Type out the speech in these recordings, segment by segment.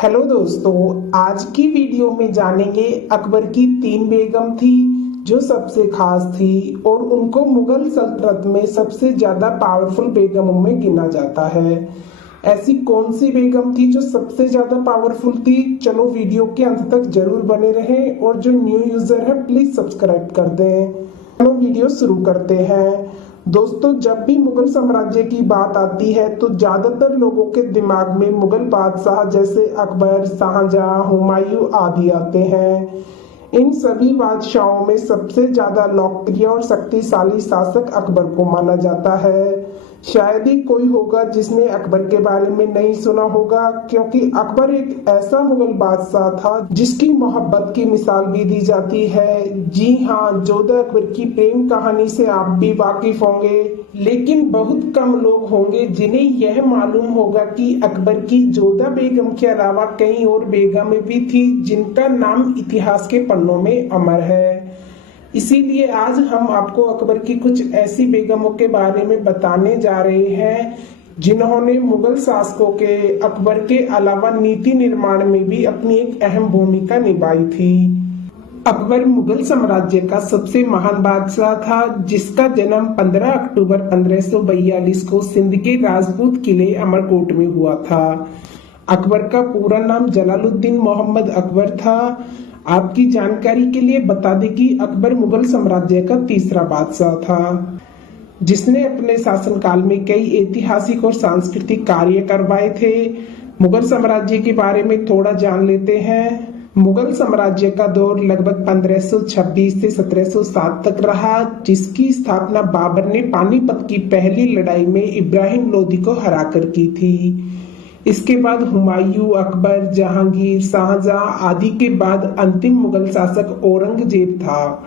Hello दोस्तों, आज की वीडियो में जानेंगे अकबर की 3 बेगम थी जो सबसे खास थी और उनको मुगल सल्तनत में सबसे ज्यादा पावरफुल बेगमों में गिना जाता है। ऐसी कौन सी बेगम थी जो सबसे ज्यादा पावरफुल थी? चलो वीडियो के अंत तक जरूर बने रहें और जो न्यू यूजर है प्लीज सब्सक्राइब कर दें। चलो वीडियो शुरू करते हैं। दोस्तों, जब भी मुगल साम्राज्य की बात आती है तो ज्यादातर लोगों के दिमाग में मुगल बादशाह जैसे अकबर, शाहजहां, हुमायूं आदि आते हैं। इन सभी बादशाहों में सबसे ज्यादा लोकप्रिय और शक्तिशाली शासक अकबर को माना जाता है। शायद ही कोई होगा जिसने अकबर के बारे में नहीं सुना होगा, क्योंकि अकबर एक ऐसा मुगल बादशाह था जिसकी मोहब्बत की मिसाल भी दी जाती है। जी हाँ, जोधा अकबर की प्रेम कहानी से आप भी वाकिफ होंगे, लेकिन बहुत कम लोग होंगे जिन्हें यह मालूम होगा कि अकबर की जोधा बेगम के अलावा कई और बेगमें भी थी जिनका नाम इतिहास के पन्नों में अमर है। इसीलिए आज हम आपको अकबर की कुछ ऐसी बेगमों के बारे में बताने जा रहे हैं जिन्होंने मुगल शासकों के अकबर के अलावा नीति निर्माण में भी अपनी एक अहम भूमिका निभाई थी। अकबर मुगल साम्राज्य का सबसे महान बादशाह था जिसका जन्म 15 अक्टूबर 1542 को सिंध के राजपूत किले अमरकोट में हुआ था। अकबर का पूरा नाम जलालुद्दीन मोहम्मद अकबर था। आपकी जानकारी के लिए बता दें कि अकबर मुगल साम्राज्य का तीसरा बादशाह था जिसने अपने शासनकाल में कई ऐतिहासिक और सांस्कृतिक कार्य करवाए थे। मुगल साम्राज्य के बारे में थोड़ा जान लेते हैं। मुगल साम्राज्य का दौर लगभग 1526 से 1707 तक रहा, जिसकी स्थापना बाबर ने पानीपत की पहली लड़ाई में इब्राहिम लोदी को हराकर की थी। इसके बाद हुमायूं, अकबर, जहांगीर, शाहजहां आदि के बाद अंतिम मुगल शासक औरंगजेब था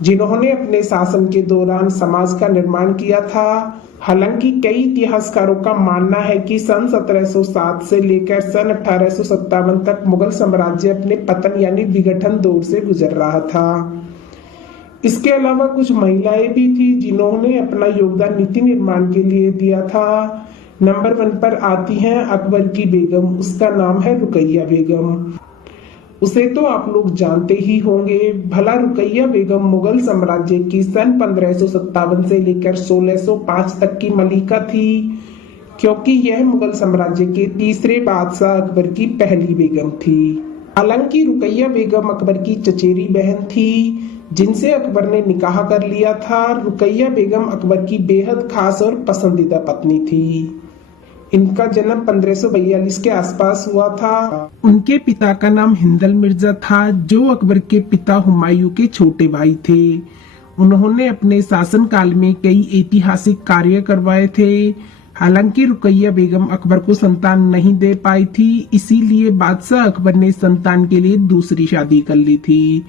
जिन्होंने अपने शासन के दौरान समाज का निर्माण किया था। हालांकि कई इतिहासकारों का मानना है कि सन 1707 से लेकर सन 1857 तक मुगल साम्राज्य अपने पतन यानी विघटन दौर से गुजर रहा था। इसके अलावा कुछ महिलाएं भी थी जिन्होंने अपना योगदान नीति निर्माण के लिए दिया था। नंबर 1 पर आती हैं अकबर की बेगम। उसका नाम है रुकैया बेगम। उसे तो आप लोग जानते ही होंगे। भला रुकैया बेगम मुगल साम्राज्य की सन 1557 से लेकर 1605 तक की मलिका थी, क्योंकि यह मुगल साम्राज्य के तीसरे बादशाह अकबर की पहली बेगम थी। हालांकि रुकैया बेगम अकबर की चचेरी बहन थी जिनसे अकबर ने निकाह कर लिया था। रुकैया बेगम अकबर की बेहद खास और पसंदीदा पत्नी थी। इनका जन्म 1542 के आसपास हुआ था। उनके पिता का नाम हिंदल मिर्जा था जो अकबर के पिता हुमायूं के छोटे भाई थे। उन्होंने अपने शासनकाल में कई ऐतिहासिक कार्य करवाए थे। हालांकि रुकैया बेगम अकबर को संतान नहीं दे पाई थी, इसीलिए बादशाह अकबर ने संतान के लिए दूसरी शादी कर ली थी।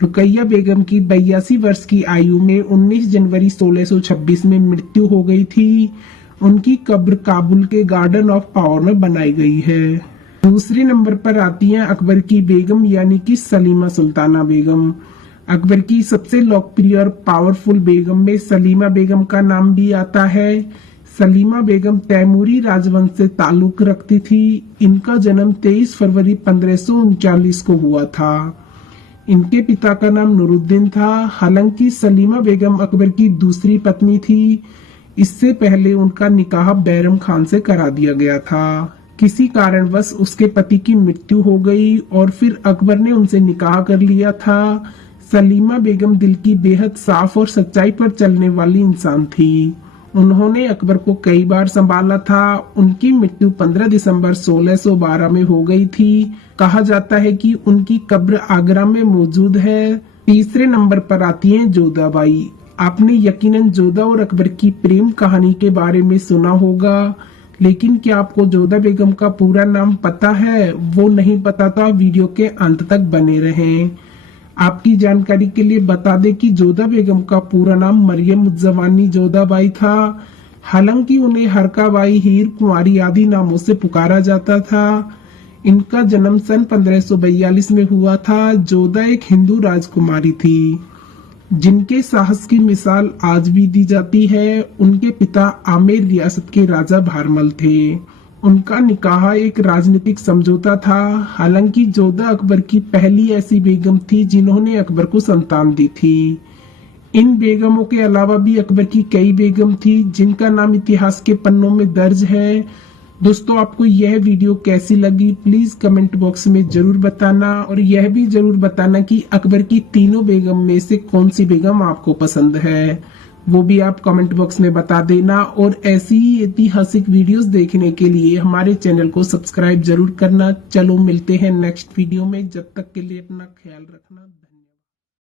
रुकैया बेगम की 82 वर्ष की आयु में 19 जनवरी 1626 में मृत्यु हो गई थी। उनकी कब्र काबुल के गार्डन ऑफ पावर में बनाई गई है। दूसरे नंबर पर आती हैं अकबर की बेगम यानी कि सलीमा सुल्ताना बेगम। अकबर की सबसे लोकप्रिय और पावरफुल बेगम में सलीमा बेगम का नाम भी आता है। सलीमा बेगम तैमूरी राजवंश से ताल्लुक रखती थी। इनका जन्म 23 फरवरी 1539 को हुआ था। इनके पिता का नाम नूरुद्दीन था। हालांकि सलीमा बेगम अकबर की दूसरी पत्नी थी। इससे पहले उनका निकाह बैरम खान से करा दिया गया था। किसी कारणवश उसके पति की मृत्यु हो गई और फिर अकबर ने उनसे निकाह कर लिया था। सलीमा बेगम दिल की बेहद साफ और सच्चाई पर चलने वाली इंसान थी। उन्होंने अकबर को कई बार संभाला था। उनकी मृत्यु 15 दिसंबर 1612 में हो गई थी। कहा जाता है कि उनकी कब्र आगरा में मौजूद है। तीसरे नंबर पर आती हैं जोधाबाई। आपने यकीनन जोधा और अकबर की प्रेम कहानी के बारे में सुना होगा, लेकिन क्या आपको जोधा बेगम का पूरा नाम पता है? वो नहीं पता तो आप वीडियो के अंत तक बने रहें। आपकी जानकारी के लिए बता दें कि जोधा बेगम का पूरा नाम मरियम उज़्ज़मानी जोधाबाई था। हालांकि उन्हें हरकाबाई, हीर कुंवारी आदि नामों से पुकारा जाता था। इनका जन्म सन 1542 में हुआ था। जोधा एक हिंदू राजकुमारी थी जिनके साहस की मिसाल आज भी दी जाती है। उनके पिता आमेर रियासत के राजा भारमल थे। उनका निकाह एक राजनीतिक समझौता था। हालांकि जोधा अकबर की पहली ऐसी बेगम थी जिन्होंने अकबर को संतान दी थी। इन बेगमों के अलावा भी अकबर की कई बेगम थी जिनका नाम इतिहास के पन्नों में दर्ज है। दोस्तों, आपको यह वीडियो कैसी लगी प्लीज कमेंट बॉक्स में जरूर बताना, और यह भी जरूर बताना कि अकबर की तीनों बेगम में से कौन सी बेगम आपको पसंद है, वो भी आप कमेंट बॉक्स में बता देना। और ऐसी ही ऐतिहासिक वीडियोस देखने के लिए हमारे चैनल को सब्सक्राइब जरूर करना। चलो मिलते हैं नेक्स्ट वीडियो में, जब तक के लिए अपना ख्याल रखना।